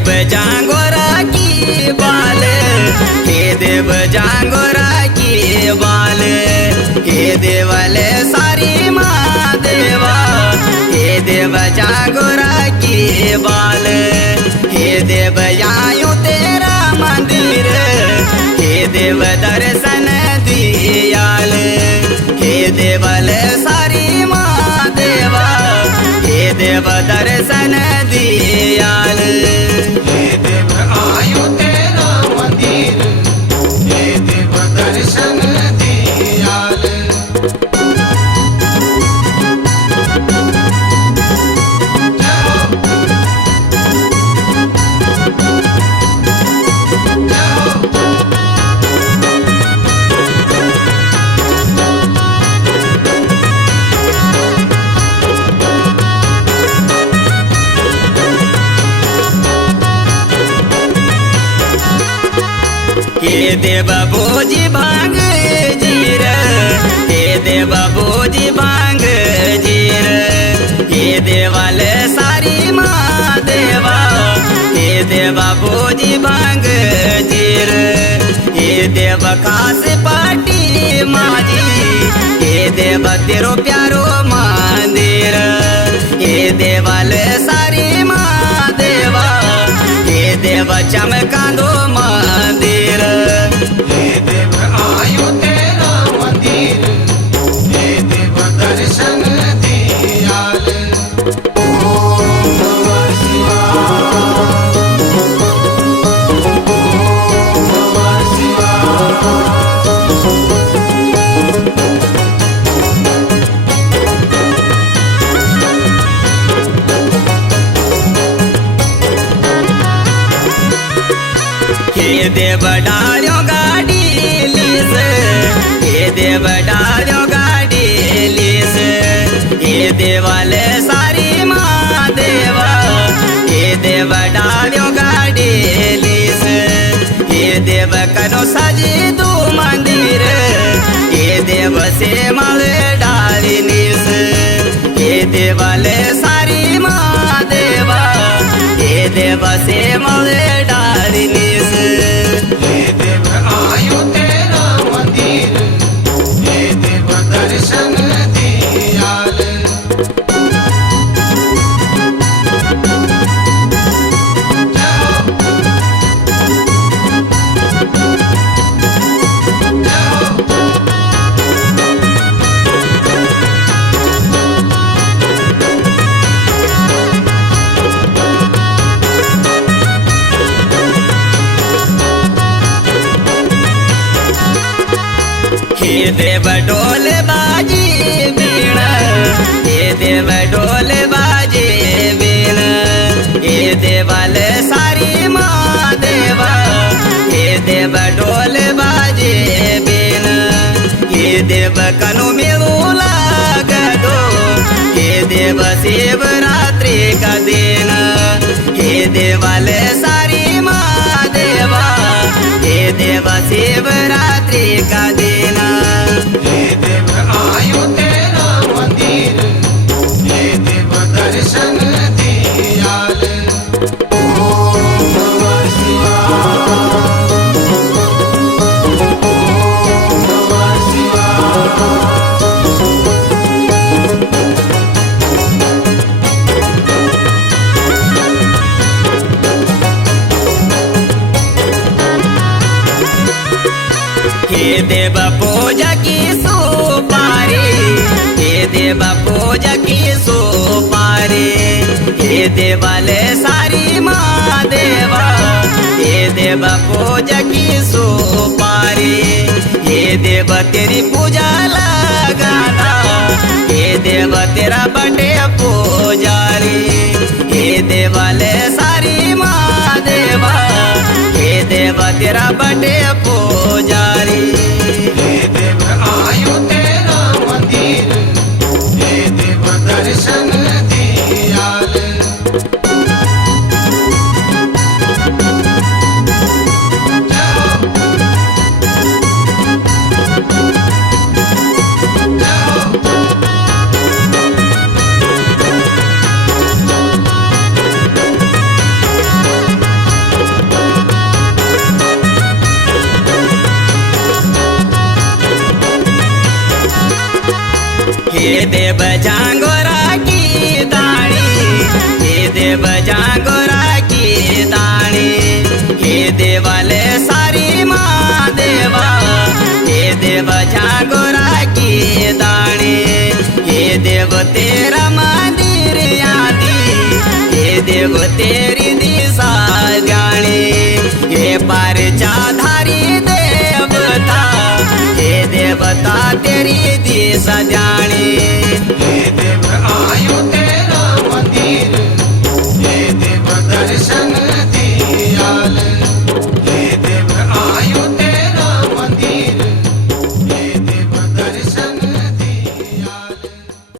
देव जांगोरा की बाल, हे देव जांगोरा की बाल, हे देवाले सारी महादेवा, हे देव जांगोरा की बाल, हे देव आयो तेरा मंदिर, हे देव दर्शन दियाल, हे देवाले सारी महादेवा, हे देव दर्शन दियाल। हे देव आयो तेरा मंदिर, हे देव दर्शन दियाल। हे देव बोजी भांग जीर, हे देव बोजी भांग जीर, हे देवाले सारी महादेवा, हे देवा बोजी भांग जीर, हे देव खास पाटी माझी, हे देव तेरो प्यारो मंदिर, हे देवाले सारी महादेवा, हे देव चमकांदो मंदिर। हे देव आयो तेरा मंदिर, हे देव दर्शन दियाल। ओम नमः शिवाय, ओम नमः शिवाय। हे देव डार्यो गाडी लीस, हे देव डार्यो गाडी लीस, हे देवाले सारी महादेवा, हे देव डार्यो गाडी लीस, हे देव कनो साजी तू मंदिर, हे देव से माळे डाळीनीस, हे देवाले सारी महादेवा, हे देव से माळे डाळीनीस। हे देव आयो तेरा मंदिर, हे देव दर्शन दियाल। हे देव ढोल बाजी बीण, हे देव ढोल बाजी बीण, हे देवाले सारी महादेवा, हे देव ढोल बाजी बीण, हे देव कनु मिळू लागदो, हे देव शिवरात्रि का दिन, हे देवाले सारी महादेवा, हे देव शिवरात्रि का दिन। हे देव आयो तेरा मंदिर, हे देव दर्शन दियाल। ओम नमः शिवाय, ओम नमः शिवाय। हे देव पूजा की सुपारी, हे देव पूजा की सुपारी, हे देवाले सारी महादेवा, हे देव पूजा की सुपारी, हे देव तेरी पूजा लगाना, हे देव तेरा बटे पुजारी, हे देवाले सारी महादेवा, हे देव तेरा बटे पुजारी। हे देव आयो तेरा मंदिर, हे देव दर्शन दियाल। हे देव जांगोरा की दाणी हे देव जांगोरा की दाणी हे देवाले सारी महादेवा हे देव जांगोरा की दाणी हे देव तेरा मंदिर आदि हे देव तेरी दिशा जाने हे पारचा धारी देवता हे देवता तेरी दिशा जाने